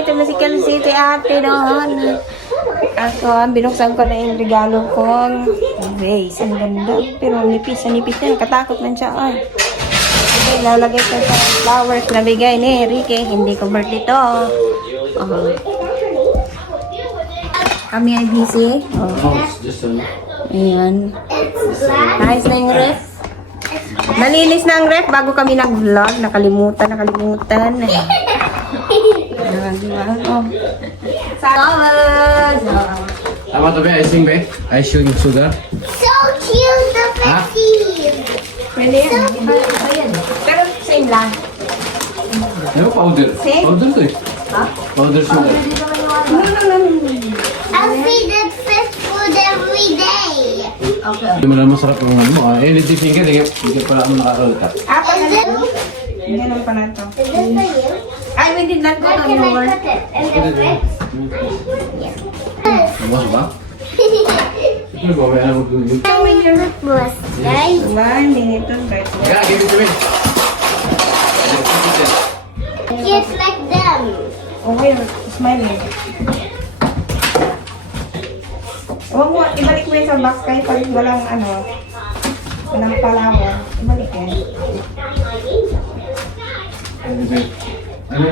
Dito Musical City ate doon. Ako, binuksan ko na yung regalo kong vase. Ang ganda. Pero nipis na. Katakot man siya. Ay. Okay, lalagay ko sa flowers na bigay ni Ricky. Hindi ko birthday to. Kami ay busy. Ayan. Nice na yung ref. Nalinis na ang ref bago kami nag-vlog. Nakalimutan. Salamat! Tama to be icing be? Ice yung sugar? So cute, the Pepsi. Pwede yan. Ayan. Pero same lang. Ano powder? Same? Powder to eh. Ha? Powder sugar. No. I'll feed that fish food every day. Okay. Hindi mo lang masarap yung ano mo. Eh, tipping ka, hindi ka pala mo nakaroon ka. Is it? Ganun pa na to. Is this for you? Ay, we did not go Where to can I your put it? In the fridge? Buwas ba? Ito ba? May ano mag-gugug? Was right? Diba? Hindi nito. Yeah, give it to me. Just like them. Okay, smile mo. Huwag mo, ibalik mo yun sa box kahit pag walang walang palawon. Ibalik yan. Ano?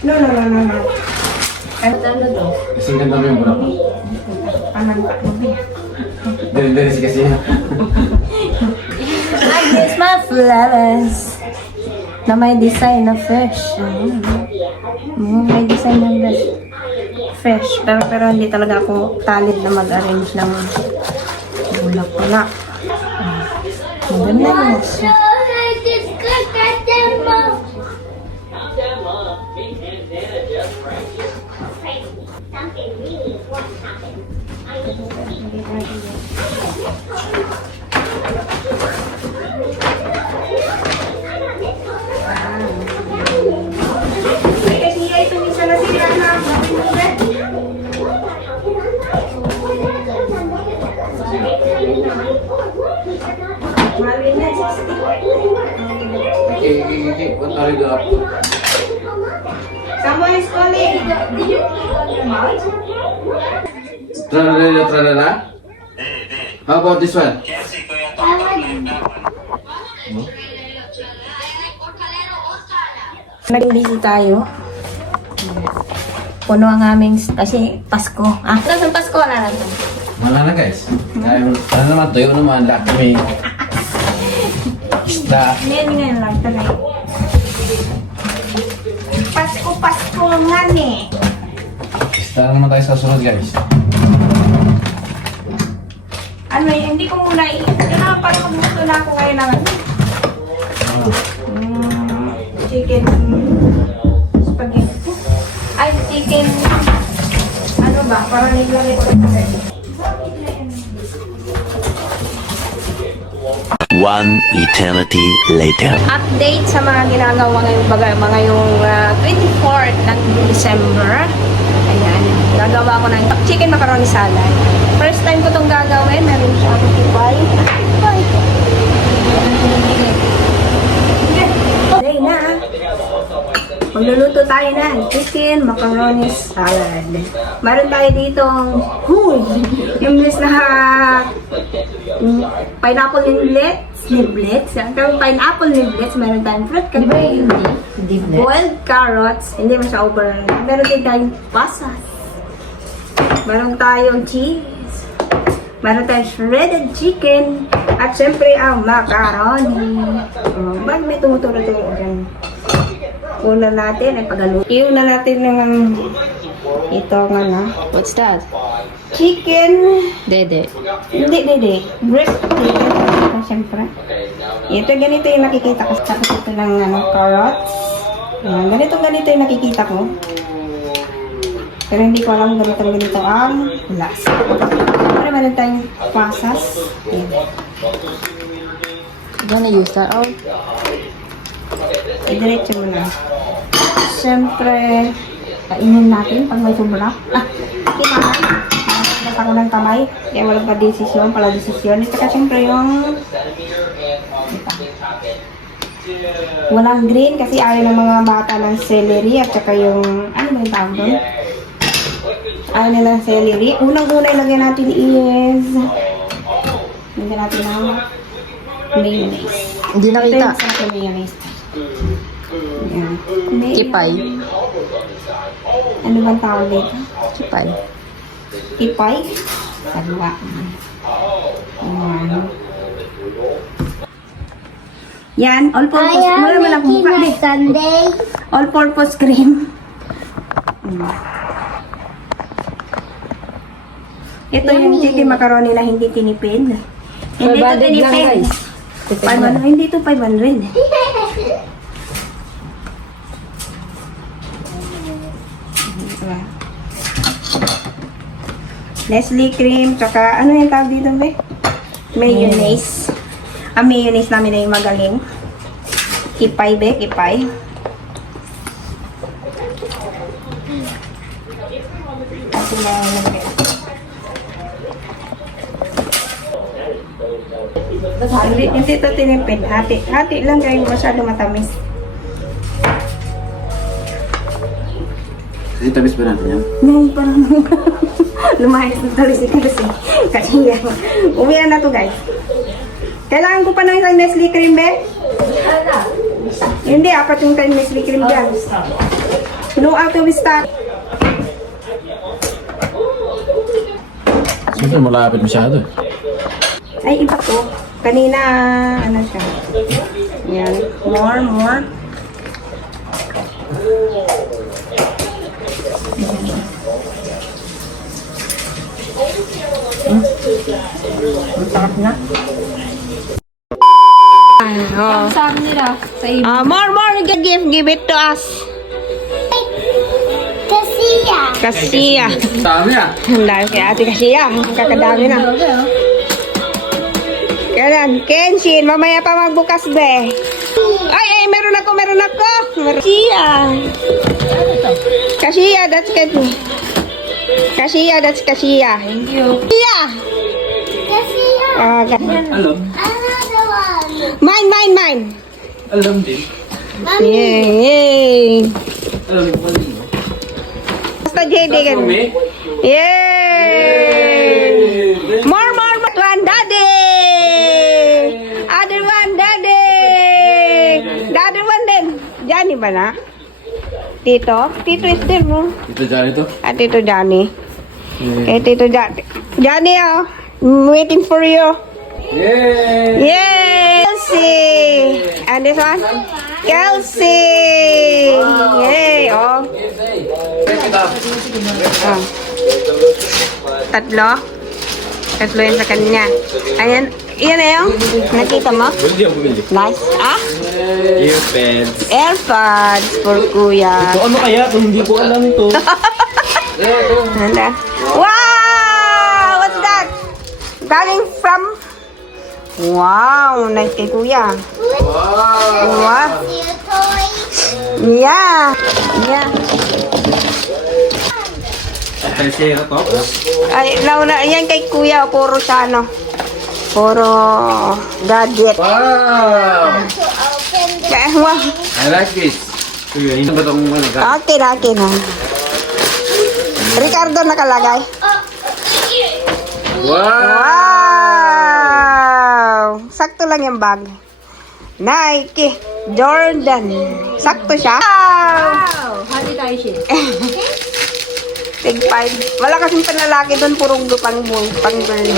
No. Ano to? Kasing ganda mo yung burako. Anong Dali si kasi. I miss my flowers na may design na fish. May design na fish. Pero hindi talaga ako talent na mag-arrange ng bulak-bulak. Maganda yun siya. Just look at them, Mom. Something really important happened. Kasi ito minsan na sila na Marina, 60. Okay. What are you up to? Someone is calling. Did you open your mouth? Tralala? How about this one? Naging busy tayo. Puno ang aming, kasi Pasko. Nasaan Pasko? Wala na. Wala na guys. Ano naman, tuyo naman. Lahat kami. Isda. Ngayon lang talaga. Pasko nga eh. Isda naman tayo sa sunod guys. Hindi ko muna kailangan para magluto na ako ngayon ng chicken spaghetti. Ay, chicken para nilagay ko rin. One eternity later. Update sa mga ginagawa ngayong 24th ng December. Ayan. Gagawa ko ng chicken macaroni salad. First time ko itong gagawin. Meron siya ako tipay. Day na. Magluluto tayo ng chicken macaroni salad. Meron tayo dito imbis na pineapple niblets. Pero pineapple niblets, meron tayong fruit cake, boiled carrots, hindi man siya over. Meron din tayong pasas. Meron tayong cheese. Meron tayong shredded chicken. At syempre ang macaroni. Ba't may tumuturo-turo dyan? Una natin ay paghaluto. Iuna natin ng ito nga What's that? chicken. Dede. Hindi. Breast chicken. Siyempre. Ito, ganito yung nakikita ko. Tapos ito ng carrots. Ganito yung nakikita ko. Pero hindi ko alam ganito ang lasa. Pero meron tayong pasas. Ayan. You wanna use that out? Idiretso mo na. Siyempre, kainin natin pag may sobra. Kailangan. Nakagat ako ng kamay. Kaya walang pala desisyon. Ito ka siyempre yung Walang green kasi ayaw ng mga bata ng celery at saka yung, ano ba yung tawag doon? Ayaw nila ng celery. Unang-una ilagay natin is, lagyan natin ng mayonnaise. Hindi nakita. Ito yung sarap ng mayonnaise. Ayan. Kipay. Ano bang tawag dito? Kipay. Ipay? Salwa. Ayan. Yan, all-purpose. I am Wala lang making mukha a sundae. all-purpose cream. Ito yung chicken macaroni na hindi tinipid. Hindi ito 500 lang, tinipid. guys. 500, hindi ito 500. Nestle cream, tsaka ano yung tawag dito, be? Mayonnaise. Ang mayonnaise namin ay magaling. Kipay, be, kipay. Kasi lang, be. Hindi ito tinipid. Hati. Hati lang kayo masyado matamis. Kasi tabis ba natin yan? Ngayon parang lumayas na tuloy si Kasi. Kasi yan. Uwian na to, guys. Kailangan ko pa ng isang Nestle cream, be? Hindi, apat yung time Nestle cream dyan. No out of stock. Siyempre malapit masyado. Ay, iba to. Kanina, ano siya. Yan. More. Ang sarap na. Sabi nila sa iba. More. Give it to us. Kasiya. Kasiya. Dami ah. Ang dami kay ate Kasiya. Kakadami na. Kailan? Kenshin, mamaya pa magbukas, be. Ay, meron ako. Kasiya. Kasiya, that's good. Kasiya. Thank you. Kasiya. Kasiya. Alam. Another one. Mine. Alam din. Yay. Alam ko rin. Basta JD kan. Yay. More. One, daddy. Other one, daddy. The other one din. Johnny ba na? Tito is there, no? Ito dyan ito. At Tito Johnny. Eh, Tito Johnny. Johnny, oh. I'm waiting for you. Yay! Yay! Kelsey! And this one? Kelsey! Yay! Oh. Oh. Tatlo yun sa kanya. Ayan. Iyan na yung nakita mo? Hindi ako bumili. Nice. Earpads. AirPods for kuya. So ano kaya kung hindi ko alam ito? Handa. Wow! What's that? Galing from... Wow! Nice kay kuya. Wow! Your toy. Yeah! Tercero to? Ay, nauna, yan kay kuya, puro siya, no? Puro gadget. Wow! To open the Kaya, wow. I like this. Sige, hindi ba itong ano ka? Akin na. Ricardo nakalagay. Wow! Wow! Sakto lang yung bag. Nike. Jordan. Sakto siya. Wow! Hadi tayo siya. Tig 5. Wala kasing panlalaki doon, purong pang girl.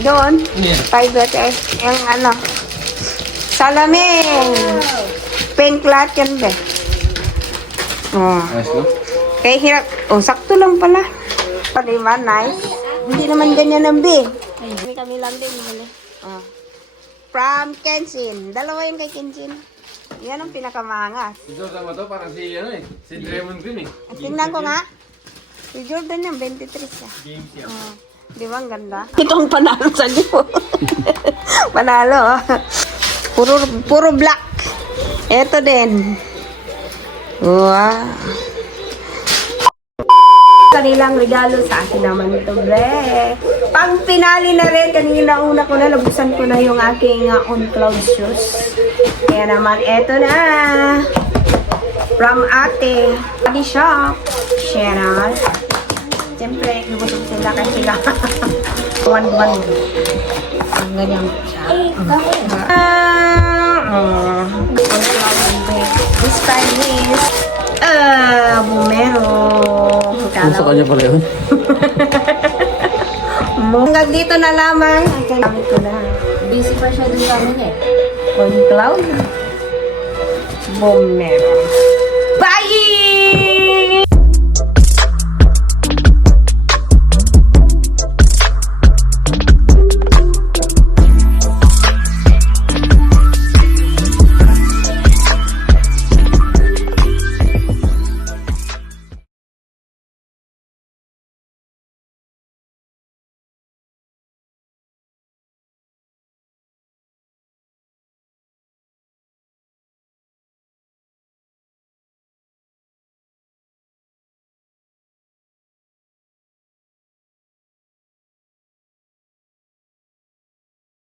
Doon, 5 betes. Yung ano, salamin. Pink lahat yan, be. Oh. Nice, no? Kaya hirap. Oh, sakto lang pala. Diba? Nice. Hindi naman ganyan ang be. Kami lang din. Oh. From Kenshin. Dalawa yung kay Kenshin. Yan ang pinakamangas. Ito sama to, parang si, ano eh, si Draymond Green eh. At tingnan ko nga. Si Jordan yung 23 siya. Oh. Di ba ang ganda? Ito ang panalo sa Diyo. Panalo. Oh. Puro black. Ito din. Wow. kanilang regalo sa akin naman ito, bre. Pang pinali na rin, kanina una ko na, labusan ko na yung aking on cloud shoes. Kaya naman, eto na. From ate, Adi Shop, Cheryl. Siyempre, lubusog sila kasi sila. One. Ang ganyan siya. This time is bumero. Sa kanya pala yun. Hanggang dito na lamang. Ay, gamit ko na. Busy pa siya dun sa amin eh. On cloud. Bumero.